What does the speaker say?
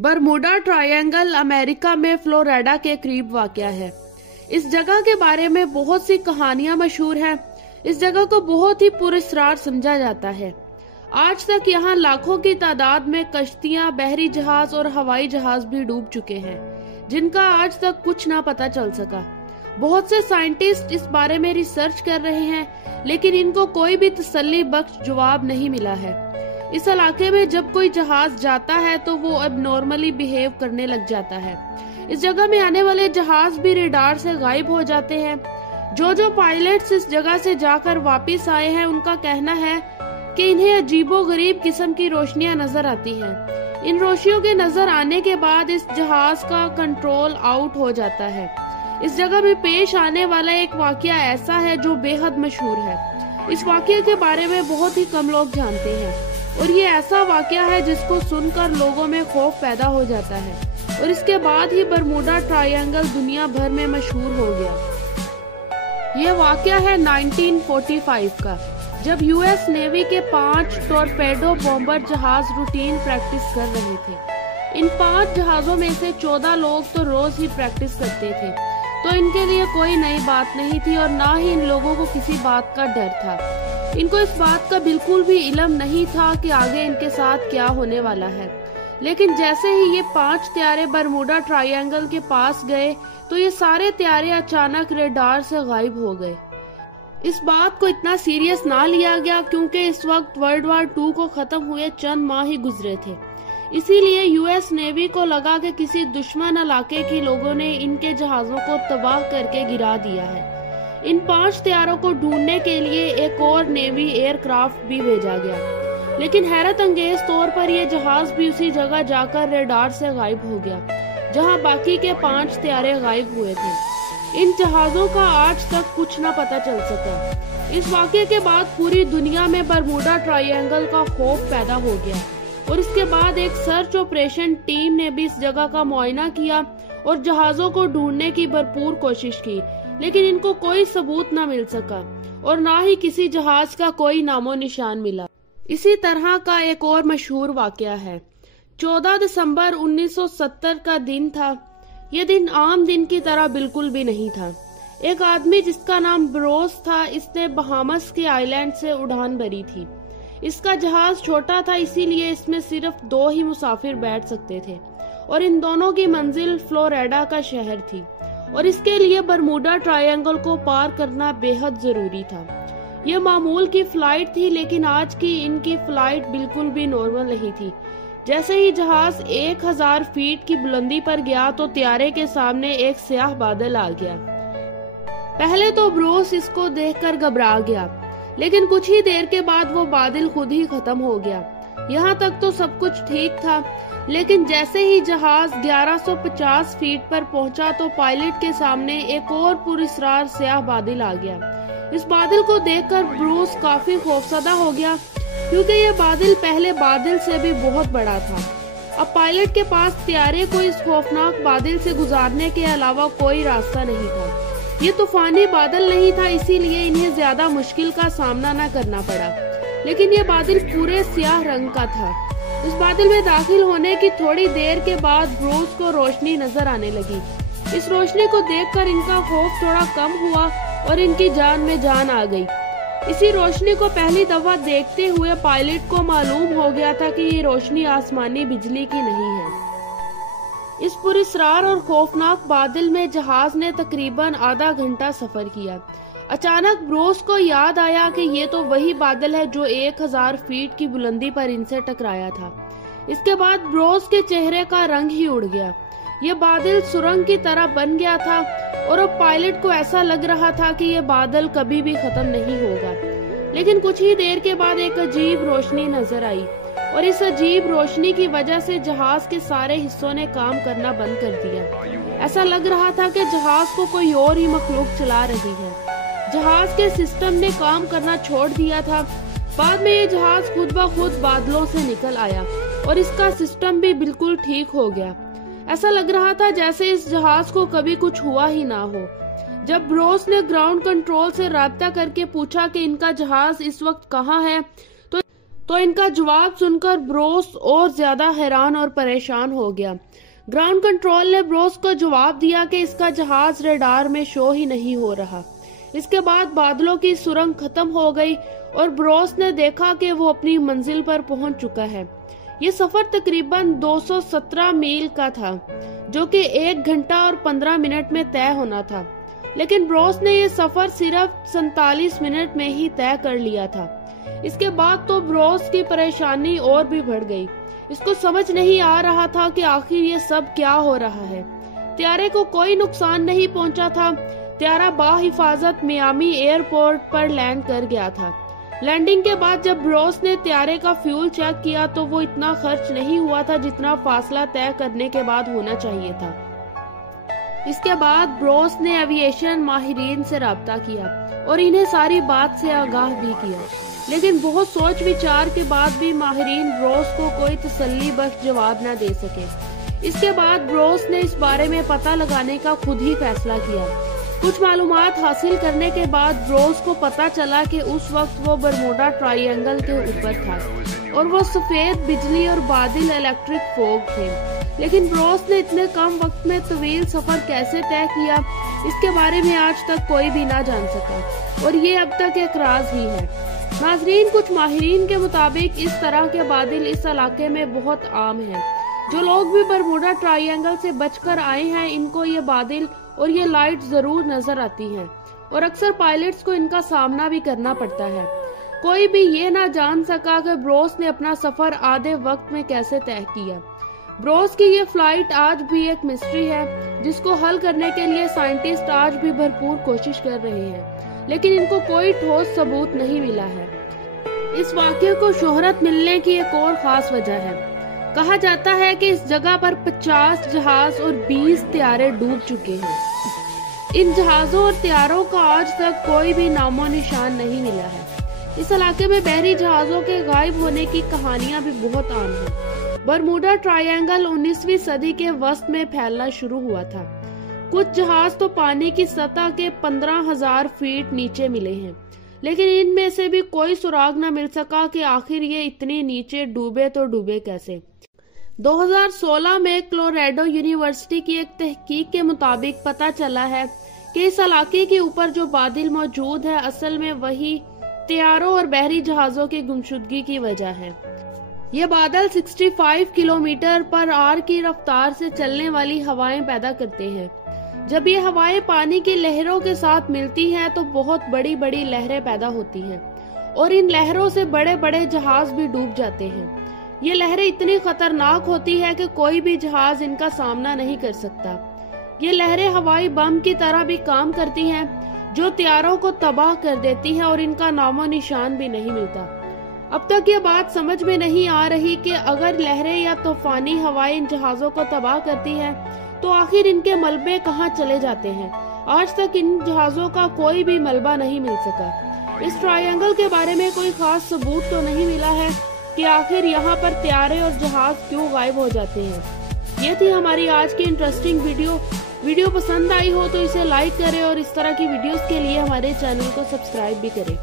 Bermuda triangle America में Florida के करीब वाक़या है। इस जगह के बारे में बहुत सी कहानियां मशहूर हैं। इस जगह को बहुत ही पुरस्कार समझा जाता है। आज तक यहाँ लाखों की तादाद में कश्तियां, बहरी जहाज और हवाई जहाज भी डूब चुके हैं, जिनका आज तक कुछ ना पता चल सका। बहुत से साइंटिस्ट इस बारे में रिसर्च कर रहे हैं, लेकिन इनको कोई भी तसल्ली बख्श जवाब नहीं मिला है। इस इलाके में जब कोई जहाज जाता है तो वो एबनॉर्मली बिहेव करने लग जाता है। इस जगह में आने वाले जहाज भी रेडार से गायब हो जाते हैं। जो पायलट्स इस जगह से जाकर वापस आए हैं, उनका कहना है कि इन्हें अजीबोगरीब किस्म की रोशनियां नजर आती हैं। इन रोशनियों के नजर आने के बाद इस जहाज का कंट्रोल आउट हो जाता है। इस जगह में पेश आने वाला एक वाकया ऐसा है जो बेहद मशहूर है। इस वाकये के बारे में बहुत ही कम लोग जानते हैं, और ये ऐसा वाकया है जिसको सुनकर लोगों में खौफ पैदा हो जाता है, और इसके बाद ही बरमूडा ट्रायंगल दुनिया भर में मशहूर हो गया। ये वाकया है 1945 का, जब यूएस नेवी के 5 टॉरपेडो बॉम्बर जहाज रूटीन प्रैक्टिस कर रहे थे। इन 5 जहाजों में से 14 लोग तो रोज ही प्रैक्टिस करते थे, तो इनके लिए कोई नई बात नहीं थी, और ना ही इन लोगों को किसी बात का डर था। इनको इस बात का बिल्कुल भी इल्म नहीं था कि आगे इनके साथ क्या होने वाला है। लेकिन जैसे ही ये 5 त्यारे बरमूडा ट्रायंगल के पास गए, तो ये सारे त्यारे अचानक रेडार से गायब हो गए। इस बात को इतना सीरियस ना लिया गया, क्योंकि इस वक्त वर्ल्ड वॉर 2 को खत्म हुए चंद माह ही गुजरे थे। इसीलिए यूएस नेवी को लगा कि किसी दुश्मन इलाके के लोगों ने इनके जहाजों को तबाह करके गिरा दिया है। इन 5 त्यारों को ढूंढने के लिए एक और नेवी एयरक्राफ्ट भी भेजा गया, लेकिन हैरत अंगेज तौर पर यह जहाज भी उसी जगह जाकर रेडार से गायब हो गया, जहां बाकी के 5 त्यारे गायब हुए थे। इन जहाजों का आज तक कुछ न पता चल सका। इस वाक़ये के बाद पूरी दुनिया में बरमूडा ट्रायंगल का खौफ पैदा हो गया, और इसके बाद एक सर्च ऑपरेशन टीम ने भी इस जगह का मुआयना किया और जहाजों को ढूंढने की भरपूर कोशिश की, लेकिन इनको कोई सबूत न मिल सका, और ना ही किसी जहाज का कोई नामो निशान मिला। इसी तरह का एक और मशहूर वाकया है। 14 दिसंबर 1970 का दिन था। यह दिन आम दिन की तरह बिल्कुल भी नहीं था। एक आदमी जिसका नाम ब्रोस था, इसने बहामस के आइलैंड से उड़ान भरी थी। इसका जहाज छोटा था, इसीलिए इसमें सिर्फ 2 ही मुसाफिर बैठ सकते थे, और इन दोनों की मंजिल फ्लोरिडा का शहर थी, और इसके लिए बरमूडा ट्रायंगल को पार करना बेहद जरूरी था। यह मामूल की फ्लाइट थी, लेकिन आज की इनकी फ्लाइट बिल्कुल भी नॉर्मल नहीं थी। जैसे ही जहाज 1000 फीट की बुलंदी पर गया, तो त्यारे के सामने एक स्याह बादल आ गया। पहले तो ब्रोस इसको देखकर घबरा गया, लेकिन कुछ ही देर के बाद वो बादल खुद ही खत्म हो गया। यहाँ तक तो सब कुछ ठीक था, लेकिन जैसे ही जहाज 1150 फीट पर पहुंचा, तो पायलट के सामने एक और पुरस्कार स्याह बादल आ गया। इस बादल को देखकर ब्रूस काफी खौफजदा हो गया, क्योंकि यह बादल पहले बादल से भी बहुत बड़ा था। अब पायलट के पास त्यारे को इस खौफनाक बादल से गुजारने के अलावा कोई रास्ता नहीं था। ये तूफानी बादल नहीं था, इसीलिए इन्हें ज्यादा मुश्किल का सामना न करना पड़ा, लेकिन ये बादल पूरे स्याह रंग का था। इस बादल में दाखिल होने की थोड़ी देर के बाद ब्रूस को रोशनी नजर आने लगी। इस रोशनी को देखकर इनका खौफ थोड़ा कम हुआ और इनकी जान में जान आ गई। इसी रोशनी को पहली दफा देखते हुए पायलट को मालूम हो गया था कि ये रोशनी आसमानी बिजली की नहीं है। इस पुरस्कार और खौफनाक बादल में जहाज ने तकरीबन आधा घंटा सफर किया। अचानक ब्रोस को याद आया कि ये तो वही बादल है जो 1000 फीट की बुलंदी पर इनसे टकराया था। इसके बाद ब्रोस के चेहरे का रंग ही उड़ गया। ये बादल सुरंग की तरह बन गया था, और अब पायलट को ऐसा लग रहा था कि ये बादल कभी भी खत्म नहीं होगा। लेकिन कुछ ही देर के बाद एक अजीब रोशनी नजर आई, और इस अजीब रोशनी की वजह से जहाज के सारे हिस्सों ने काम करना बंद कर दिया। ऐसा लग रहा था कि जहाज को कोई और ही मखलूक चला रही है। जहाज के सिस्टम ने काम करना छोड़ दिया था। बाद में ये जहाज खुद ब खुद बादलों से निकल आया, और इसका सिस्टम भी बिल्कुल ठीक हो गया। ऐसा लग रहा था जैसे इस जहाज को कभी कुछ हुआ ही ना हो। जब ब्रोस ने ग्राउंड कंट्रोल से राब्ता करके पूछा कि इनका जहाज इस वक्त कहाँ है, तो इनका जवाब सुनकर ब्रोस और ज्यादा हैरान और परेशान हो गया। ग्राउंड कंट्रोल ने ब्रोस को जवाब दिया कि इसका जहाज रडार में शो ही नहीं हो रहा। इसके बाद बादलों की सुरंग खत्म हो गई और ब्रोस ने देखा कि वो अपनी मंजिल पर पहुंच चुका है। ये सफर तकरीबन 217 मील का था, जो कि 1 घंटा और 15 मिनट में तय होना था, लेकिन ब्रोस ने ये सफर सिर्फ 47 मिनट में ही तय कर लिया था। इसके बाद तो ब्रोस की परेशानी और भी बढ़ गई। इसको समझ नहीं आ रहा था कि आखिर ये सब क्या हो रहा है। त्यारे को कोई नुकसान नहीं पहुंचा था। त्यारा बाहिफाजत मियामी एयरपोर्ट पर लैंड कर गया था। लैंडिंग के बाद जब ब्रोस ने त्यारे का फ्यूल चेक किया तो वो इतना खर्च नहीं हुआ था जितना फासला तय करने के बाद होना चाहिए था। इसके बाद ब्रोस ने एविएशन माहिरीन से राब्ता किया और इन्हें सारी बात से आगाह भी किया, लेकिन बहुत सोच विचार के बाद भी माहिरीन ब्रोस को कोई तसल्ली बख्श जवाब न दे सके। इसके बाद ब्रोस ने इस बारे में पता लगाने का खुद ही फैसला किया। कुछ मालूमात हासिल करने के बाद ब्रोस को पता चला कि उस वक्त वो बरमूडा ट्रायंगल के ऊपर था और वो सफेद बिजली और बादल इलेक्ट्रिक फोग थे। लेकिन ब्रोस ने इतने कम वक्त में तवील सफर कैसे तय किया, इसके बारे में आज तक कोई भी ना जान सका और ये अब तक एक राज ही है। नाजरीन, कुछ माहिरीन के मुताबिक इस तरह के बादल इस इलाके में बहुत आम हैं। जो लोग भी बरमूडा ट्रायंगल से बचकर आए हैं, इनको ये बादल और ये लाइट जरूर नजर आती हैं और अक्सर पायलट्स को इनका सामना भी करना पड़ता है। कोई भी ये ना जान सका कि ब्रोस ने अपना सफर आधे वक्त में कैसे तय किया। ब्रोस की ये फ्लाइट आज भी एक मिस्ट्री है, जिसको हल करने के लिए साइंटिस्ट आज भी भरपूर कोशिश कर रहे हैं, लेकिन इनको कोई ठोस सबूत नहीं मिला है। इस वाकये को शोहरत मिलने की एक और खास वजह है। कहा जाता है कि इस जगह पर 50 जहाज और 20 त्यारे डूब चुके हैं। इन जहाजों और त्यारों का आज तक कोई भी नामो निशान नहीं मिला है। इस इलाके में बहरी जहाजों के गायब होने की कहानियां भी बहुत आम हैं। बरमूडा ट्रायंगल 19वीं सदी के वस्त में फैलना शुरू हुआ था। कुछ जहाज तो पानी की सतह के 15,000 फीट नीचे मिले हैं, लेकिन इनमें से भी कोई सुराग न मिल सका कि आखिर ये इतनी नीचे डूबे तो डूबे कैसे। 2016 में कोलोराडो यूनिवर्सिटी की एक तहकीक के मुताबिक पता चला है कि इस इलाके के ऊपर जो बादल मौजूद है, असल में वही त्यारों और बहरी जहाजों की गुमशुदगी की वजह है। ये बादल 65 किलोमीटर पर आवर की रफ्तार से चलने वाली हवाएं पैदा करते हैं। जब ये हवाएं पानी की लहरों के साथ मिलती हैं तो बहुत बड़ी बड़ी लहरें पैदा होती हैं और इन लहरों से बड़े बड़े जहाज भी डूब जाते हैं। ये लहरें इतनी खतरनाक होती है कि कोई भी जहाज इनका सामना नहीं कर सकता। ये लहरें हवाई बम की तरह भी काम करती हैं, जो त्यारों को तबाह कर देती हैं और इनका नामो निशान भी नहीं मिलता। अब तक ये बात समझ में नहीं आ रही कि अगर लहरें या तूफानी हवाएं इन जहाजों को तबाह करती हैं, तो आखिर इनके मलबे कहाँ चले जाते हैं। आज तक इन जहाजों का कोई भी मलबा नहीं मिल सका। इस ट्रायंगल के बारे में कोई खास सबूत तो नहीं मिला है कि आखिर यहाँ पर त्यारे और जहाज क्यों गायब हो जाते हैं। ये थी हमारी आज की इंटरेस्टिंग वीडियो पसंद आई हो तो इसे लाइक करें और इस तरह की वीडियोस के लिए हमारे चैनल को सब्सक्राइब भी करें।